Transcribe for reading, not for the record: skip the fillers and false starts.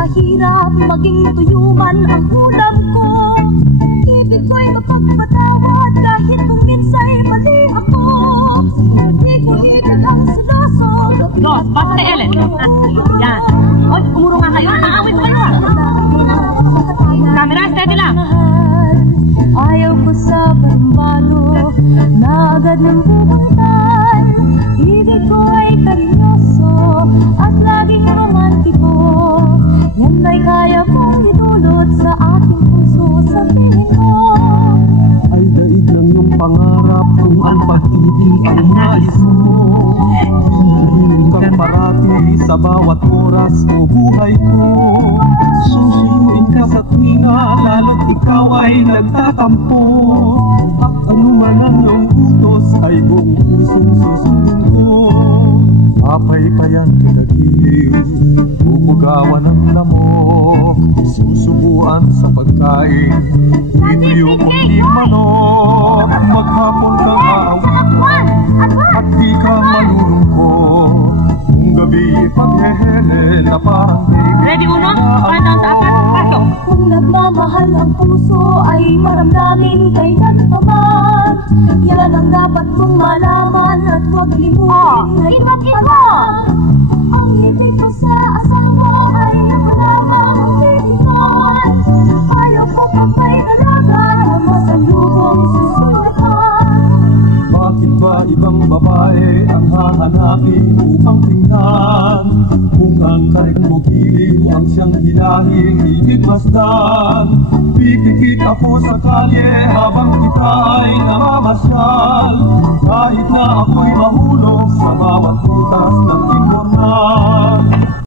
sa hirap, maging tuyuman ang ulam ko. Ibig ko'y mapagpatawad kahit kung minsa'y mali ako. Di ko ibig ang siloso. Dos, basta Ellen. Yan. Oy, umuro nga kayo. Aawit kayo. Camera, steady lang. Ayaw ko sa barmbado na agad ng buktan. Ibig ko ay karinyoso at laging romantiko. Yan ay kaya kong idulot sa aking puso. Sabihin mo Ay daig ng iyong pangarap kung ang pag-ibig ang nais mo. Hinihiling kang parati sa bawat oras o buhay ko. Susuyuin ka sa tuwina, lalo't ikaw ay nagtatampo. At anuman ang iyong utos ay buong pusong susundin ko. Papaypayan kinagiliw, bubugawan ng lamok. Susubuan sa pagkain, ituyo mo di manok. Maghapon kang aawin at di ka malulungkot. Kung gabi panghehele na parang baby. Ready, uno? Countdown sa apat. Pasok. kung nagmamahal ang puso ay maramdamin kailan pa man. Yan ang dapat mong malaman at huwag limutin. Ikot-ikot! Ang ibig ko sa asawa ay wala mang titikan. Ayaw ko pa pa'y dalaga na masalubong susunatan. Bakit ba ibang babae ang hahanapin upang tingnan? Kung ang tarik mo giliw ang siyang hilahin, ibig masdan. Pipikit ako sa kalye habang kita'y namamasyal. Kahit na ako'y mahulog sa bawat butas ng